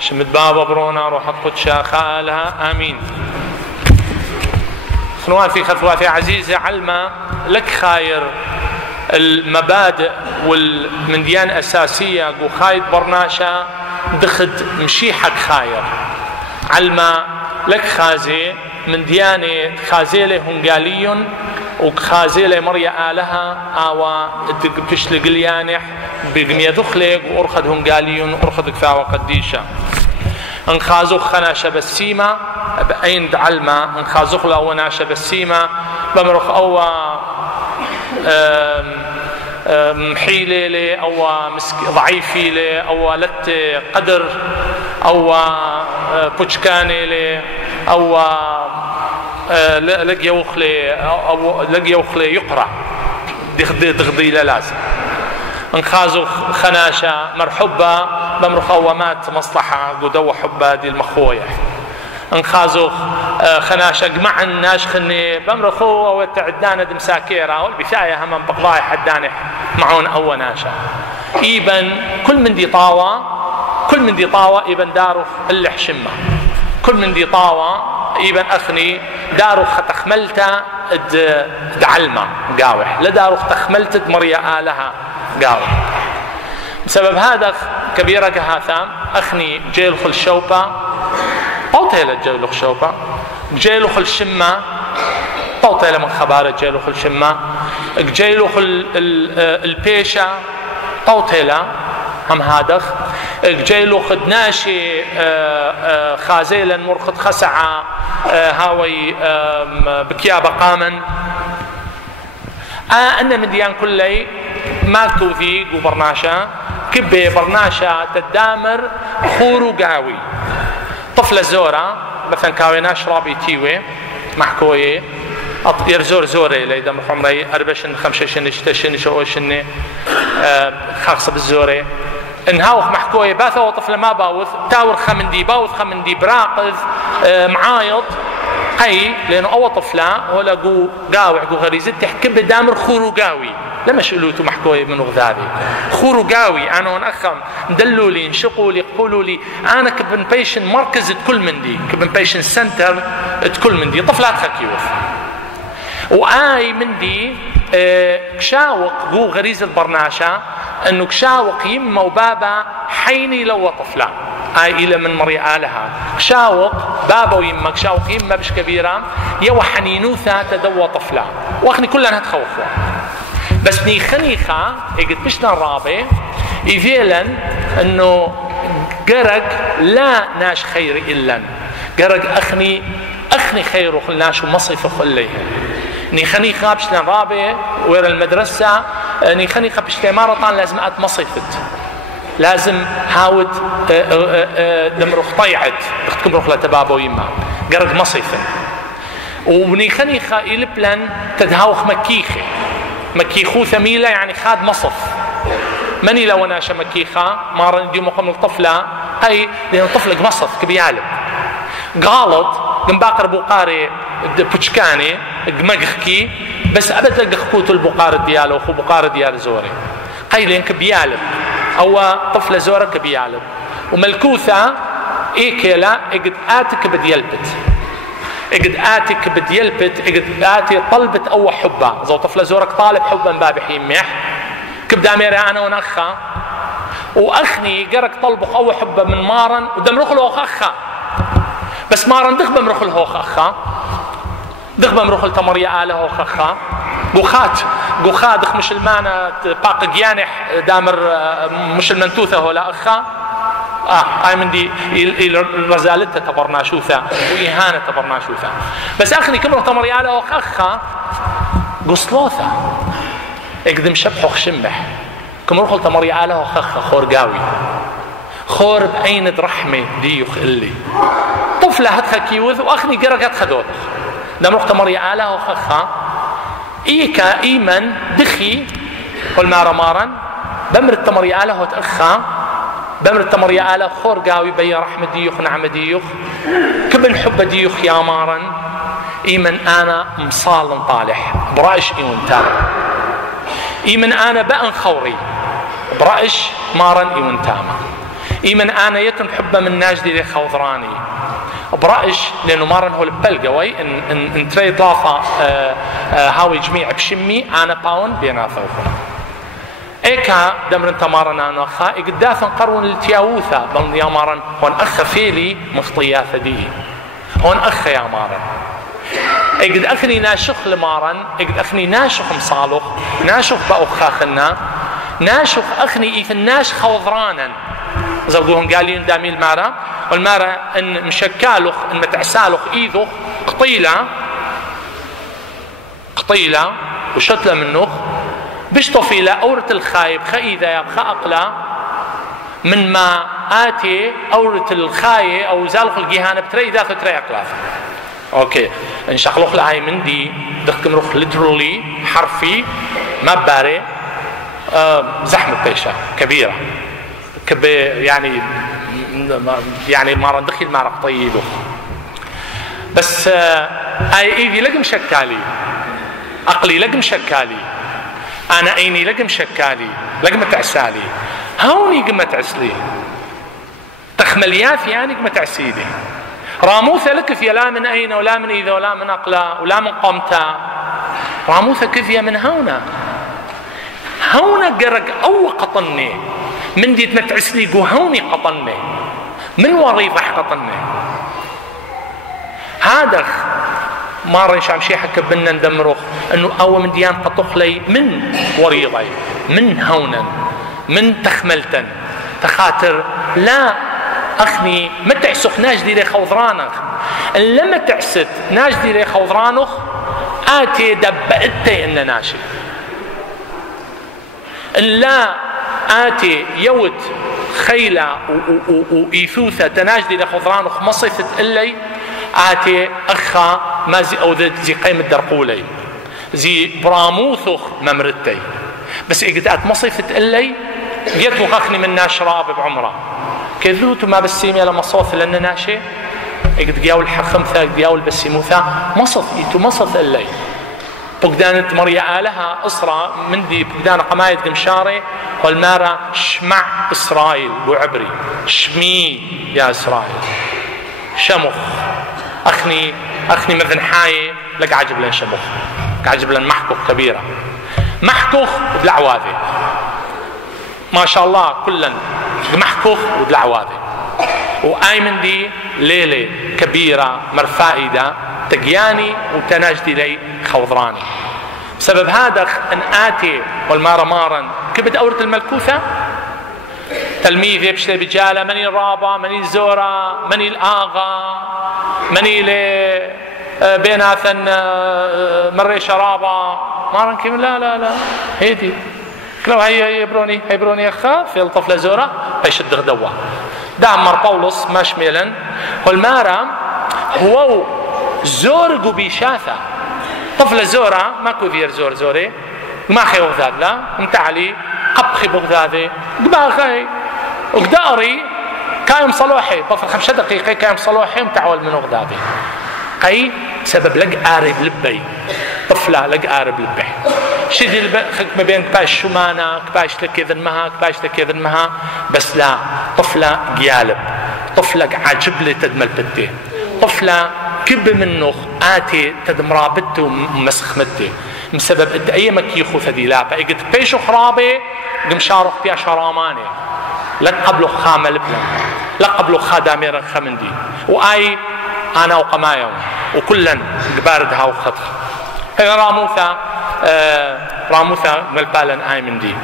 شمت بابا برونا روح قدشا خالها آمين. خنواتي خطواتي عزيزة علما لك خاير المبادئ والمنديان أساسية وخايد برناشا دخد مشيحك خاير علما لك خازي من ديانة خازيلة هنقالي وخازيلة مريا آلها آوا بتشلق اليانح بقمية دخلق وأرخد هنقالي وأرخد كفاوة قديشة انخازوخ خناشة بالسيمة بأين علما انخازوخ لأو ناشة بالسيمة بمرخ أو محيلة لي أو ضعيفة لي أو لت قدر أو بوشكانة لي أو لقي وخلي أو لقي وخلي يقرأ دغضي لازم انخازو خناشة مرحبة بمرخ أوامات مصلحة قدوة حبة دي المخوية انخازو خناشة جمع الناش خني بمرخو أو تعدانة دمساكيرة والبثاية هم بقضاء حدانح معون أو ناشا إيبن كل من دي طاوة إيبن دارو اللي حشمة كل من دي طاوة إيبن أخني دارو ختخملتا دعلمة قاوح لدارو ختخملتا مريا آلها قاوح. بسبب هذا كبيرة كهاثام أخني جيل خل شوبة طوتيلة جيلو خشوبة جيلو خل شمة طوتيلة من خبارة جيلو خل شمة جيلو خل البيشة طوتيلة هم هادخ جيلو خد ناشي خازيلا مرخد خسعة هاوي بكيابة قامن أنا من ديان كلي ما كوثيق وبرناشا كبه برناشا تدامر خورو قاوي طفلة زورة مثلا كاويناش رابي تيوي محكوية يرزور زوري ليدا محمري أربشن خمششن شتشن شوشن خاصة بالزوري انهاوخ محكوية باثا وطفلة ما باوث تاور خمندي باوث خمندي براقذ معايض أي لأنه أول طفلة ولا جو قاوع جو غريزة تحكي بدامر خورو قاوي لما شقلوتو محكوية من غذابي خورو قاوي أنا ونأخم دلوا لي انشقوا لي قولوا لي أنا كبن بيشن مركز كل من دي كبن بيشن سنتر كل من دي طفلات خكيوث وآي من دي كشاوق جو غريزة برناشا أنه كشاوق يمه وبابا حيني لو طفلة آي إلى من مريا آلها كشاوق بابا ويمه كشاوق يمه بش كبيرة يو حنينوثا تدوى طفلة وأخني كلها تخوفوا بس ني خنيخة يقد بشنا الرابع إذيلا أنه قرق لا ناش خير إلا قرق أخني خير خلناش ومصيف خليه ني خنيخة بشنا الرابع وير المدرسة ني خنيخة بشنا مارطان لازم مصيفت لازم هاود دمرخ طيعت بختكم رخلة تبابا ويما قرق مصيفة وني خنيخة إلبلن تدهوخ مكيخو ثميلة يعني خاد مصف مني لو ناشا مكيخة مارا نديو مقام الطفلة أي لأن الطفلة مصف كبيالب غالط باقر بقاري بوشكاني مقخكي بس أبدا قخكوتو البقار دياله وخو بقار ديال زوري قيلين كبيالب أو طفلة زورة كبيالب وملكوثة إيكيلا إقد آتك بديلبت إقد آتك بديلبت إقد آتي طلبت أو حبة زو طفلة زورك طالب حبا باب حيميح كبدا ميري أنا ونخا وأخني قرك طلبك أو حبة من مارن ودمرخ له أخا بس مارن دخبة مرخ له أخا دخبة مرخ التمرية آله أخا قوخات دخ مش المانا باق جيانح دامر مش المنتوثة ولا أخا هاي من دي رزالتها تبرناشوثة وإهانة تبرناشوثة بس أخني كمرة تمريالة وخخة قصلوثة اقدم شبح وخشمبح كمرة خل تمريالة وخخة خور قاوي خور بعين رحمة ديوخ اللي طفلة هتخا كيوذ وأخني قرق هتخدوث دمرخ تمريالة وخخة إيكا إيمن دخي قل مارا بمر التمريالة وتأخى بمر التمريالة خور قاوي بي رحمة ديوخ نعم ديوخ كبن حب ديوخ يا مارا إيمن أنا مصال طالح برأش إيون تام إيمن أنا بأن خوري برأش مارا إيون تاما إيمن أنا يتم حبه من ناجدي لي خوضراني برأش لأنه مرن هو البلقوي إن تري طافة هاوي جميع بشمي أنا باون بينا ثوفا إيكا دمرن تمارنا نخا إقداثا قرون التياوثا بل يا مارن هون أخ فيلي مخطياثة دي هون أخ يا مارن إقد أخني ناشخ لمارن إقد أخني ناشخ مصالح ناشخ بأخاخنا ناشخ أخني إيث الناش خوضرانا زوجوهم قالين دامي المارة والمارة إن مشكالخ إن متعسالخ إيذخ قطيلة وشتلة منه بشطفي لأورة الخايب خايذة يبخى أقلا من ما آتي أورة الخاية أو زالخ الجهانة بتري ذاك تري أقلاف أوكي إن شخلخ لهاي من دي دخكم روح literally حرفي ما باري زحمة بيشة كبيرة يعني ما ندخل مع رقطيله بس ايدي لقم شكالي عقلي لقم شكالي انا عيني لقم شكالي لقم تعسالي هوني قمة عسلي تخملياث يعني قمة عسيدي راموثة لكفية لا من اين ولا من اذا ولا من اقلا ولا من قمتا راموثة كفية من هونا قرق او قطني من دي تنتعسلي قهوني قطني من وريضح قطني هذا ما رنش عم شي حكى بنا ندمره انه اول من ديان قطخ لي من وريضي من هونا من تخملتا تخاطر لا اخني ما تعسخ ناجدي لي خوضرانخ لما تعست ناجدي لي خوضرانخ اتي دبأتي ان ناشي لا آتي يود خيلة وإيثوثة تناجدي لخضران وخمصيثة إلي آتي أخا ما زي أو زي قيم الدرقولي زي براموثخ ممرتي بس إقدات مصيثة إلي جيت وخخني من ناشراب بعمره كذوت ما بسيمي على مصوث لأن ناشي إقد جاول حخمثة جاول بسيموثة مصث إلي بقدانت مريا آلها إسرى من دي بقدان قمايد قمشاري والمارة شمع إسرائيل وعبري شمي يا إسرائيل شمخ أخني مثل حاي لك عجب لن شمخ عجب لن محكوخ كبيرة محكوخ ودلعواذي ما شاء الله كلا محكوخ ودلعواذي وآيمن دي ليلة كبيرة مرفائدة تقياني وتناجدي لي خوضراني بسبب هذا ان آتي والمارة مارا كبد أورة الملكوثة تلميذ يبشتي بجالة مني الرابة مني الزورة مني الآغا مني بيناثا مري شرابة مارا كم لا هيدي كلو هي يبروني أخا في الطفلة زورة بيشد غدوة دعم مر بولس ماشميلا والمارة هو زورق بيشاثة طفلة زورة ماكو فير زوري ما خي بغداد لا متعلي قبخي بغدادي قباخي وقداري كايم صلوحي طفل 5 دقيقة كايم صلوحي متعول من بغدادي قي سبب لق قارب لبي طفلة لق قارب لبي شدي ما بين كباش شمانة كباش لكذن مها بس لا طفلة قيالب طفلة عجب لي تدمل بدي طفلة كب منه آتي تدمرابته ومسخمته بسبب الدقية مكيخو ثديلابا اقد بيشو خرابي قمشارخ بيا شراماني لك قبلو خامل بلن لك قبلو خادامير خمندي وآي أنا وقمايا وكلن قباردها وخطخ راموثا ملبالن آي من دي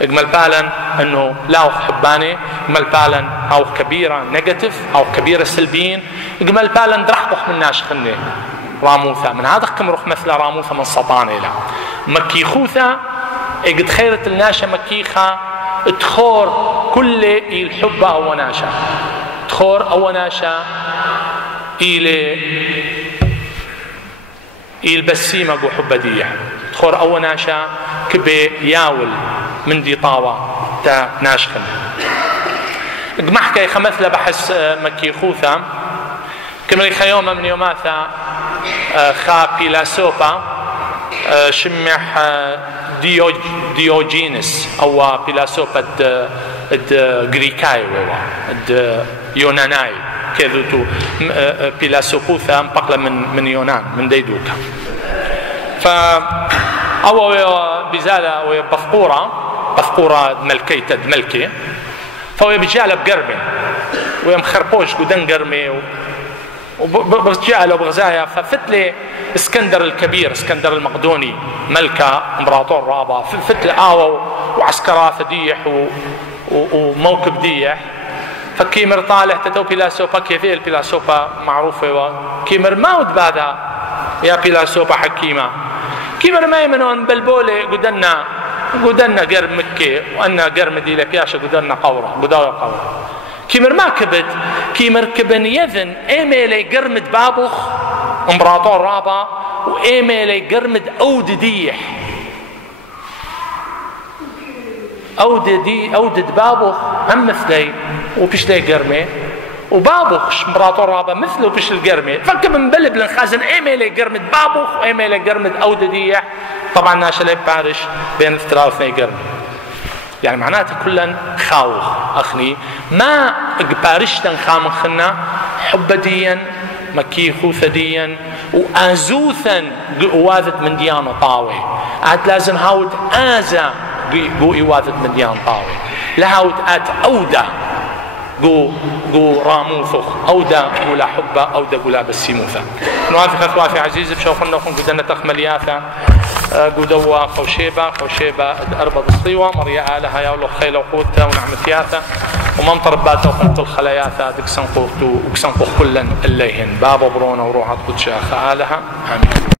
ملبالن انه لا حباني ملبالن او كبيره نيجاتيف او كبيره سلبيين ملبالن درحقح من ناشخني راموثا من هذا كم روح مثل راموثا من سطاني لا مكيخوثا اقد خيرة الناشا مكيخة تخور كل الحب او ناشا تخور او ناشا البسيمة قو حبدية تخور او ناشا كبي ياول من دي طاوة تا ناشخن محكي خمث لبحث مكيخوثا كمري خيومة من يوماثا خا بيلاسوبا شمح ديوجينس او بيلاسوبا غريكاي يوناناي كذوتو بيلاسوبوثا مبقلة من يونان من ديدوكا. أو بزالة بفقورة ملكية ملكي فهو بجعله بقرمي ويمخربوش قدن قرمي وبجعله بغزايا. ففتلي اسكندر الكبير اسكندر المقدوني ملكة امبراطور رابع فتلي وعسكرات ديح وموكب ديح. فكيمر طالع تتو بيلاسوبا كيفيل بيلاسوبا معروفة كيمر ما ودبادا يا بيلاسوبا حكيمة كيمر ما يمنون بلبولي قدنا قرم مكي وأنا قرم ديلة بياشا قدنا قورة كيمر ما كبت كيمر كبن يذن ايميلي قرمد بابخ امبراطور رابع وايميلي قرمد اود ديح اودد بابخ هم مثلي وبش لي قرمي وبابخ امبراطور رابع مثله بش القرمي. فكم مبلب لنخازن ايميلي قرمد بابخ وايميلي قرمد اود ديح. طبعا ناشلي بارش بين الثلاث واثنين قرمي يعني معناته كلن خاوخ أخني ما بارشتن خام خنا حبديا مكيخو ثديا وآزوثا قواذت من ديان طاوي عاد لازم هاود آزا قو إواذت من ديان طاوي لهاود آت أودا قو راموثخ أودا قولا حبة أودا قولا بسيموثا. نوافي خطوافي عزيز بشوفنا وخن قدنا تخملياثا قدوا خوشيبة أربض الصيوة مريا آلها يا ولو خيل وقوتها ونعمتياثا ومنطر باتا وخنت الخلاياثا دك سنقوتو وكسنقو كلا الليهن بابا برونا وروحات قدشا آلها آمين.